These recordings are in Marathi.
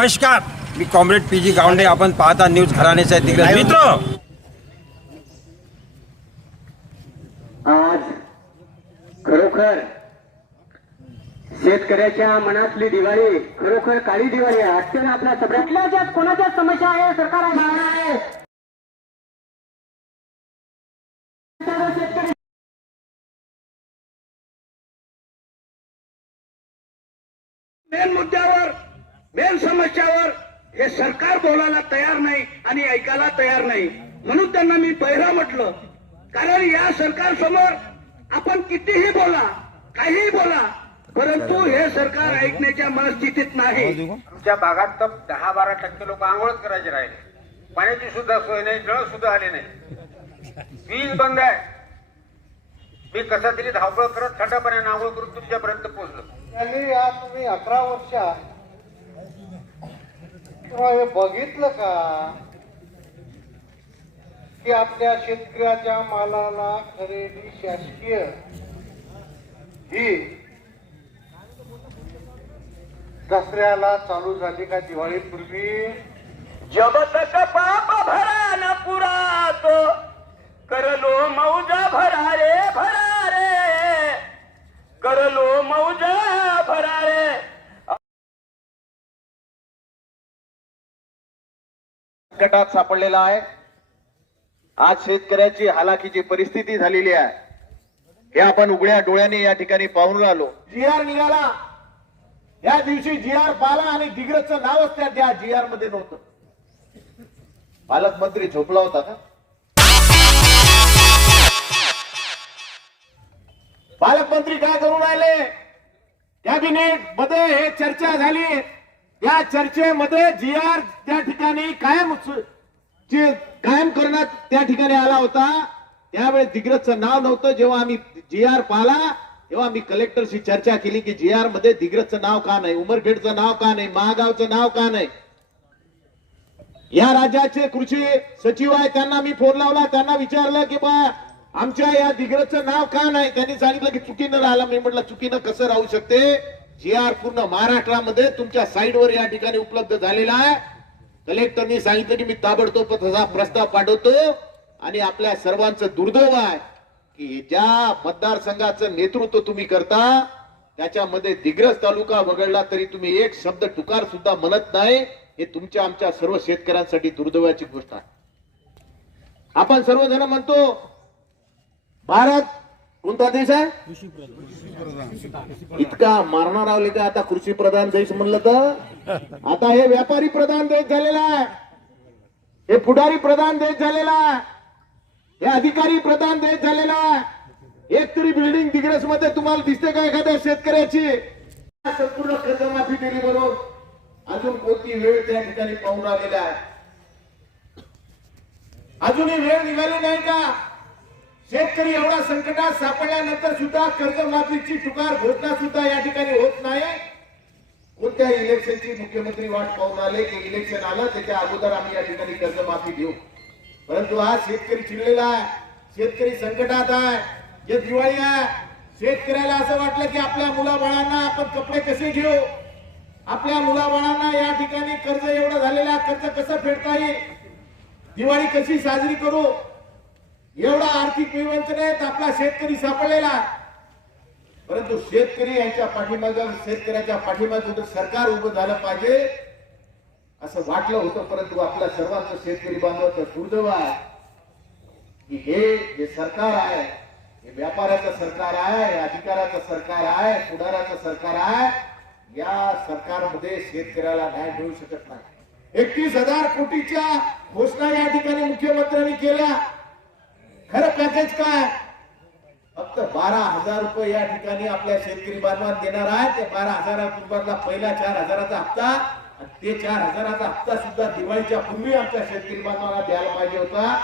नमस्कार. मी कॉम्रेड पी जी गावंडे. आपण पाहता न्यूज घराण्याचा तिकडे. मित्र! आज खरोखर शेतकऱ्याच्या मनातली दिवाळी खरोखर काळी दिवाळी आहे. अत्यंत आपल्या सगळ्यातल्या ज्या कोणाच्या समस्या आहे? सरकार आहे. शेतकरी मेन मुद्द्यावर मेन समस्यावर हे सरकार बोलायला तयार नाही आणि ऐकायला तयार नाही. म्हणून त्यांना मी पहिला म्हटलं कारण या सरकार समोर आपण कितीही बोला काहीही बोला परंतु हे सरकार ऐकण्याच्या मनस्थितीत नाही. आमच्या भागात तर दहा बारा टक्के लोक आंघोळच करायचे राहिले. पाण्याची सुद्धा सोय नाही जळ सुद्धा आले नाही. वीज बंद आहे. मी कसा तरी धावपळ करत थंड पाण्याने आंघोळ करून तुमच्यापर्यंत पोहोचलो. त्यांनी आज तुम्ही अकरा वर्षात तेव्हा हे बघितलं का? की आपल्या शेतकऱ्याच्या मालाला खरेदी शासकीय. ही दसऱ्याला चालू झाली का दिवाळीपूर्वी जब तक पाप भरा न पुरा तो करलो मौजा भरा रे भरा रे. करलो मौजा भरा रे. संकटात सापडलेला आहे. आज शेतकऱ्याची हालाकीची परिस्थिती झालेली आहे. हे आपण उघड्या डोळ्याने या ठिकाणी पाहून राहिलो. जी आर निघाला. या दिवशी जी आर पाला आणि दिग्रजचं नावच त्या त्या जी आरमध्ये नव्हतं. पालकमंत्री झोपला होता का? पालकमंत्री काय करून राहिले? कॅबिनेटमध्ये हे चर्चा झाली. या चर्चेमध्ये जी आर त्या ठिकाणी कायम कायम करण्यात त्या ठिकाणी आला होता त्यावेळेस दिग्रजचं नाव नव्हतं. जेव्हा आम्ही जी आर पाहिला तेव्हा मी कलेक्टरशी चर्चा केली की जी आरमध्ये दिग्रजचं नाव का नाही उमरखेडचं नाव का नाही महागावचं नाव का नाही. या राज्याचे कृषी सचिव आहे त्यांना मी फोन लावला. त्यांना विचारलं की बा आमच्या या दिग्रजचं नाव का नाही? त्यांनी सांगितलं की चुकीनं राहिलं. मी म्हटलं चुकीनं कसं राहू शकते? जी आर पूर्ण महाराष्ट्रामध्ये तुमच्या साईडवर या ठिकाणी उपलब्ध झालेला आहे. कलेक्टरनी सांगितलं की मी ताबडतोब तसा प्रस्ताव पाठवतो. आणि आपल्या सर्वांचं दुर्दैव आहे की ज्या मतदारसंघाचं नेतृत्व तुम्ही करता त्याच्यामध्ये दिग्रस तालुका वगळला तरी तुम्ही एक शब्द टुकार सुद्धा म्हणत नाही. हे तुमच्या आमच्या सर्व शेतकऱ्यांसाठी दुर्दैवाची गोष्ट आहे. आपण सर्वजण म्हणतो भारत कोणता देश आहे? इतका मारणार आवले का आता कृषी प्रधान देश म्हणलं तर? आता हे व्यापारी प्रधान देश झालेला आहे. हे पुढारी प्रधान देश झालेला आहे. हे अधिकारी प्रधान देश झालेला आहे. एक तरी बिल्डिंग दिग्रसमध्ये तुम्हाला दिसते का एखाद्या शेतकऱ्याची? संपूर्ण कर्जमाफी केली म्हणून. अजून कोणती वेळ त्या ठिकाणी पाहून आलेला आहे? अजूनही वेळ निघाली नाही का? शेतकरी एवढा संकटात सापडल्यानंतर सुद्धा कर्जमाफीची टुकार घोषणा सुद्धा या ठिकाणी होत नाही. कोणत्या इलेक्शनची मुख्यमंत्री वाट पाहून आले की इलेक्शन आलं त्याच्या अगोदर आम्ही या ठिकाणी कर्जमाफी देऊ परंतु आज शेतकरी चिडलेला आहे. शेतकरी संकटात आहे. जे दिवाळी आहे शेतकऱ्याला असं वाटलं की आपल्या मुलाबाळांना आपण कपडे कसे घेऊ? आपल्या मुलाबाळांना या ठिकाणी कर्ज एवढं झालेलं आहे कर्ज कसं फेडता येईल? दिवाळी कशी साजरी करू? एवढा आर्थिक विवंचनेत आपला शेतकरी सापडलेला. परंतु शेतकरी यांच्या पाठीमागे शेतकऱ्याच्या पाठीमागे सरकार उभं झालं पाहिजे असं वाटलं होतं. परंतु आपला सर्वांचं शेतकरी बांधवाचं दुर्दैव आहे. की हे जे सरकार आहे हे व्यापाऱ्याचं सरकार आहे अधिकाराचं सरकार आहे पुढाराचं सरकार आहे या सरकारमध्ये शेतकऱ्याला न्याय मिळू शकत नाही. एकतीस हजार कोटीच्या घोषणा या ठिकाणी मुख्यमंत्र्यांनी केल्या. खरं पॅकेज काय? फक्त बारा हजार रुपये या ठिकाणी आपल्या शेतकरी बांधवांना देणार आहे ते बारा हजार रुपयातला पहिला चार हजाराचा हप्ता आणि ते चार हजाराचा हप्ता सुद्धा दिवाळीच्या पूर्वी आमच्या शेतकरी बांधवांना द्यायला पाहिजे होता.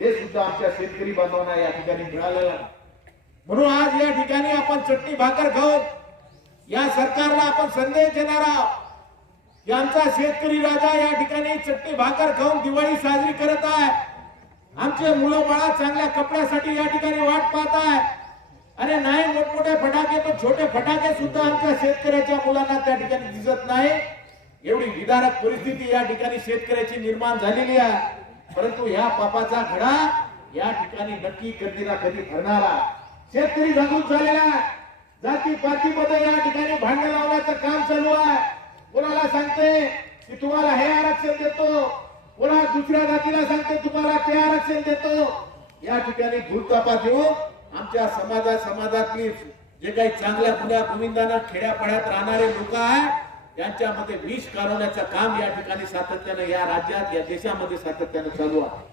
ते सुद्धा आमच्या शेतकरी बांधवांना या ठिकाणी मिळालेलं म्हणून आज या ठिकाणी आपण चटणी भाकर खाऊन या सरकारला आपण संदेश देणार आहोत की आमचा शेतकरी राजा या ठिकाणी चटणी भाकर खाऊन दिवाळी साजरी करत आहे. आमचे मुलं बाळा चांगल्या कपड्यासाठी या ठिकाणी वाट पाहत आहे आणि नाही मोठमोठे फटाके पण छोटे फटाके सुद्धा आमच्या शेतकऱ्याच्या मुलांना त्या ठिकाणी दिसत नाही. एवढी विदारक परिस्थिती या ठिकाणी शेतकऱ्याची निर्माण झालेली आहे. परंतु ह्या पापाचा घडा या ठिकाणी नक्की कधी ना कधी भरणारा शेतकरी जागृत झालेला जाती पातीमध्ये या ठिकाणी भांडण लावण्याचं काम चालू आहे. कोणाला सांगते की तुम्हाला हे आरक्षण देतो? पुन्हा दुसऱ्या जातीला सांगते तुम्हाला ते आरक्षण देतो. या ठिकाणी भूलतापा देऊन आमच्या समाजा समाजातली जे काही चांगल्या गुन्ह्या गोविंदांना खेड्यापाड्यात राहणारे लोक आहेत त्यांच्यामध्ये विष काढवण्याचं काम या ठिकाणी सातत्यानं या राज्यात या देशामध्ये सातत्यानं चालू आहे.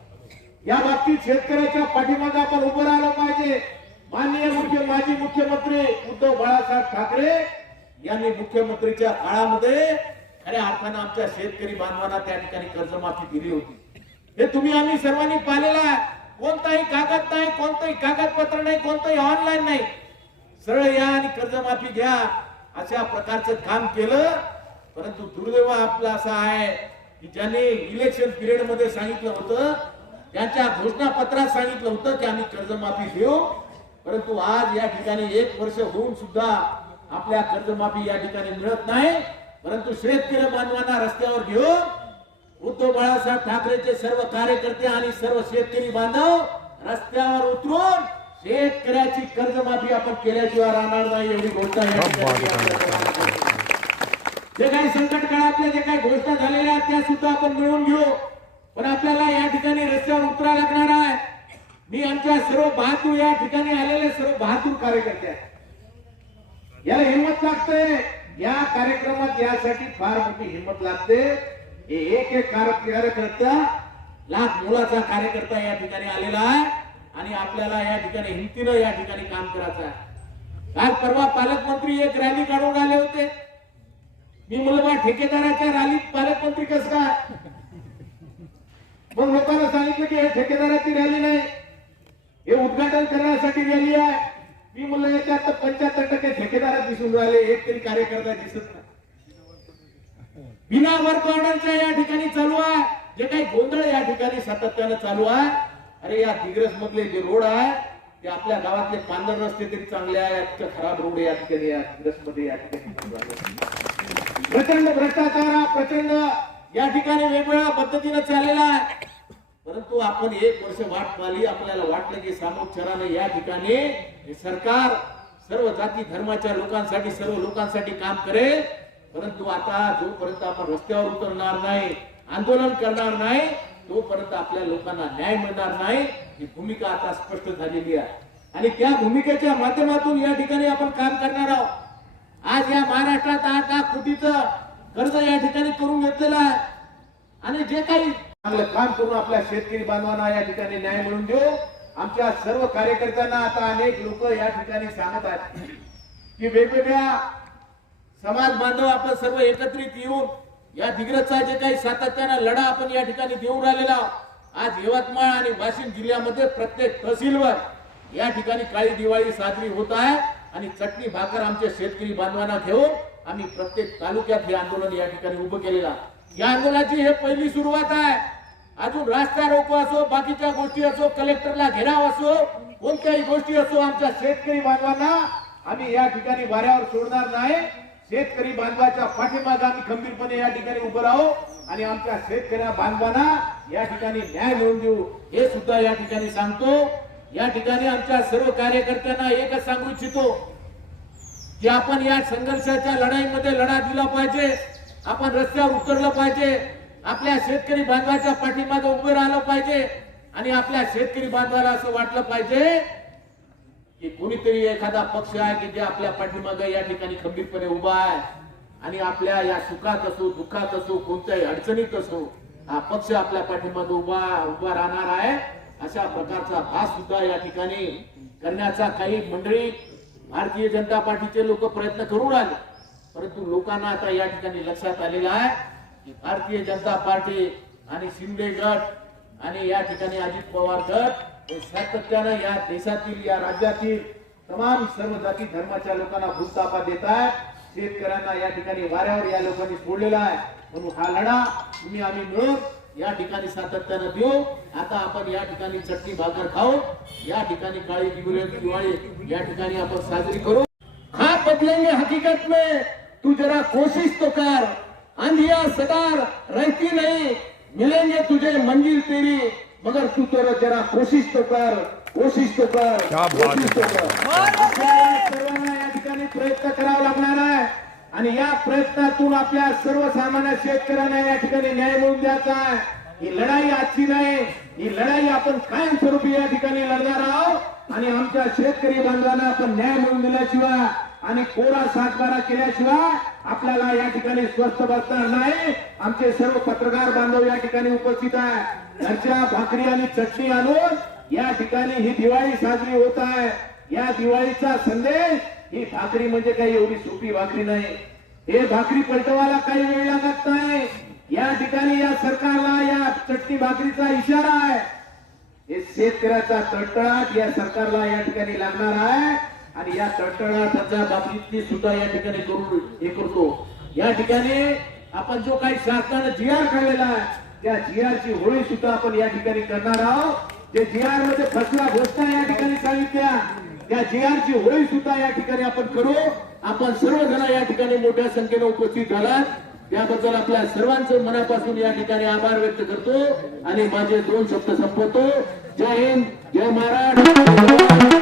या बाबतीत शेतकऱ्याच्या पाठीमागे आपण उभं राहिलं पाहिजे. माननीय मुख्य माजी मुख्यमंत्री उद्धव बाळासाहेब ठाकरे यांनी मुख्यमंत्रीच्या काळामध्ये आणि अर्थानं आमच्या शेतकरी बांधवांना त्या ठिकाणी कर्जमाफी दिली होती. हे तुम्ही आम्ही सर्वांनी पाहिलेला आहे. कोणताही कागद नाही कोणतंही कागदपत्र नाही कोणतंही ऑनलाईन नाही. सरळ या आणि कर्जमाफी घ्या. अशा प्रकारचं काम केलं. परंतु दुर्दैव आपला असा आहे की ज्यांनी इलेक्शन पिरियडमध्ये सांगितलं होतं त्यांच्या घोषणापत्रात सांगितलं होतं की आम्ही कर्जमाफी घेऊ. परंतु आज या ठिकाणी एक वर्ष होऊन सुद्धा आपल्या कर्जमाफी या ठिकाणी मिळत नाही. परंतु शेतकरी बांधवांना रस्त्यावर घेऊन उद्धव बाळासाहेब ठाकरेचे सर्व कार्यकर्ते आणि सर्व शेतकरी बांधव रस्त्यावर उतरून शेतकऱ्याची कर्जमाफी आपण केल्याशिवाय राहणार नाही एवढी करतो. जे काही संकट काळातल्या जे काही घोषणा झालेल्या आहेत त्या सुद्धा आपण मिळवून घेऊ. पण आपल्याला या ठिकाणी रस्त्यावर उतरा लागणार आहे. मी आमच्या सर्व बहादूर या ठिकाणी आलेले सर्व बहादूर कार्यकर्ते याला हिंमत लागते. या कार्यक्रमात यासाठी फार मोठी हिंमत लागते. हे एक एक कार्य- कार्यकर्ता लाख मुलाचा कार्यकर्ता या ठिकाणी आलेला आहे आणि आपल्याला या ठिकाणी हिमतीनं या ठिकाणी काम करायचं आहे. काल परवा पालकमंत्री एक रॅली काढून आले होते. मी मुलगा ठेकेदाराच्या रॅलीत पालकमंत्री कसं काय? मग लोकांना सांगितलं की हे ठेकेदाराची रॅली नाही. हे उद्घाटन करण्यासाठी रॅली आहे. मी म्हणलं याच्या आता पंच्याहत्तर टक्के ठेकेदार दिसून राहिले एक तरी कार्यकर्ता दिसत नाही. बिना वर्क ऑर्डरच्या या ठिकाणी चालू आहे. जे काही गोंधळ या ठिकाणी सातत्यानं चालू आहे. अरे या दिग्रस मधले जे रोड आहे ते आपल्या गावातले पांढर रस्ते तरी चांगले आहे खराब रोड या ठिकाणी या दिग्रसमध्ये या ठिकाणी प्रचंड भ्रष्टाचार हा प्रचंड या ठिकाणी वेगवेगळ्या पद्धतीनं चाललेला आहे. परंतु आपण एक वर्ष वाट पाहिली आपल्याला वाटलं की सामोपचाराने या ठिकाणी हे सरकार सर्व जाती धर्माच्या लोकांसाठी सर्व लोकांसाठी काम करेल. परंतु आता जोपर्यंत आपण रस्त्यावर उतरणार नाही आंदोलन करणार नाही तोपर्यंत आपल्या लोकांना न्याय मिळणार नाही ही भूमिका आता स्पष्ट झालेली आहे. आणि त्या भूमिकेच्या माध्यमातून या ठिकाणी आपण काम करणार आहोत. आज या महाराष्ट्रात आठ लाख कोटीचं कर्ज या ठिकाणी करून घेतलेलं आहे. आणि जे काही चांगलं काम करून आपल्या शेतकरी बांधवांना या ठिकाणी न्याय मिळून देऊ. आमच्या सर्व कार्यकर्त्यांना आता अनेक लोक या ठिकाणी सांगत आहेत की वेगवेगळ्या समाज बांधव आपण सर्व एकत्रित येऊन या दिग्रजचा जे काही सातत्यानं लढा आपण या ठिकाणी देऊन राहिलेला आज यवतमाळ आणि वाशिम जिल्ह्यामध्ये प्रत्येक तहसीलवर या ठिकाणी काळी दिवाळी साजरी होत आहे आणि चटणी भाकर आमच्या शेतकरी बांधवांना घेऊन आम्ही प्रत्येक तालुक्यात हे आंदोलन या ठिकाणी उभं केलेलं या आंदोलनाची हे पहिली सुरुवात आहे. अजून रास्ता रोको असो बाकीच्या गोष्टी असो कलेक्टरला घेराव असो कोणत्याही गोष्टी असो आमच्या शेतकरी बांधवांना आम्ही या ठिकाणी वाऱ्यावर सोडणार नाही. शेतकरी बांधवाच्या पाठीमागे आम्ही खंबीरपणे या ठिकाणी उभं राहू आणि आमच्या शेतकऱ्या बांधवांना या ठिकाणी न्याय मिळवून देऊ हे सुद्धा या ठिकाणी सांगतो. या ठिकाणी आमच्या सर्व कार्यकर्त्यांना एकच सांगू इच्छितो की आपण या संघर्षाच्या लढाईमध्ये लढा दिला पाहिजे आपण रस्त्यावर उतरलं पाहिजे आपल्या शेतकरी बांधवाच्या पाठिंबाचं उभे राहिलं पाहिजे आणि आपल्या शेतकरी बांधवाला असं वाटलं पाहिजे की कोणीतरी एखादा पक्ष आहे की जे आपल्या पाठीमागे या ठिकाणी खंबीरपणे उभा आहे. आणि आपल्या या सुखात असो दुःखात असो कोणत्याही अडचणीत असो हा पक्ष आपल्या पाठीमाग उभा उभा राहणार आहे. अशा प्रकारचा भास सुद्धा या ठिकाणी करण्याचा काही मंडळी भारतीय जनता पार्टीचे लोक प्रयत्न करू राहिले परंतु लोकांना आता या ठिकाणी लक्षात आलेलं आहे भारतीय जनता पार्टी आणि शिंदे गट आणि या ठिकाणी अजित पवार गट हे सातत्यानं या देशातील या राज्यातील तमाम सर्व जाती धर्माच्या लोकांना भूतापा देत आहेत. शेतकऱ्यांना या ठिकाणी वाऱ्यावर या लोकांनी सोडलेला आहे. म्हणून हा लढा तुम्ही आम्ही मिळून या ठिकाणी सातत्यानं देऊ. आता आपण या ठिकाणी चटणी भाकर खाऊ. या ठिकाणी काळी दिवाळी या ठिकाणी आपण साजरी करू. हा बदलेंगे हकीकत में. तू जरा कोशिश तो कर. आंधिया सदार रहती नहीं. मिलेंगे तुझे मंजिल तेरी. मगर तू तर जरा कोशिश तो कर कोशिश तो कर कोशिश तो कर. सर्वांना या ठिकाणी प्रयत्न करावा लागणार आहे. आणि या प्रयत्नातून आपल्या सर्वसामान्य शेतकऱ्यांना या ठिकाणी न्याय मिळवून द्यायचा आहे. ही लढाई आजची नाही. ही लढाई आपण कायमस्वरूपी या ठिकाणी लढणार आहोत. आणि आमच्या शेतकरी बांधवांना आपण न्याय मिळवून दिल्याशिवाय आणि कोरा सातबारा केल्याशिवाय आपल्याला या ठिकाणी स्वस्थ बसणार नाही. आमचे सर्व पत्रकार बांधव या ठिकाणी उपस्थित आहे. घरच्या भाकरी आणि चटणी आणून या ठिकाणी ही दिवाळी साजरी होत आहे. या दिवाळीचा संदेश ही भाकरी म्हणजे काही एवढी सोपी भाकरी नाही. हे भाकरी पलटवायला काही वेळ लागत नाही. या ठिकाणी या सरकारला या चटणी भाकरीचा इशारा आहे. हे शेतकऱ्याचा तळतळाट या सरकारला या ठिकाणी लागणार आहे. आणि या तळतळाटाच्या बाबतीतली सुद्धा या ठिकाणी करून हे करतो. या ठिकाणी आपण जो काही शासनानं जी आर काढलेला आहे त्या जी ची होळी सुद्धा आपण या ठिकाणी करणार आहोत. जे जी आरमध्ये फसला घोषणा या ठिकाणी सांगितल्या त्या जी ची होळी सुद्धा या ठिकाणी आपण करू. आपण सर्वजण या ठिकाणी मोठ्या संख्येने उपस्थित झालात. त्याबद्दल आपल्या सर्वांचं मनापासून या ठिकाणी आभार व्यक्त करतो. आणि माझे दोन शब्द संपवतो. जय हिंद जय महाराष्ट्र.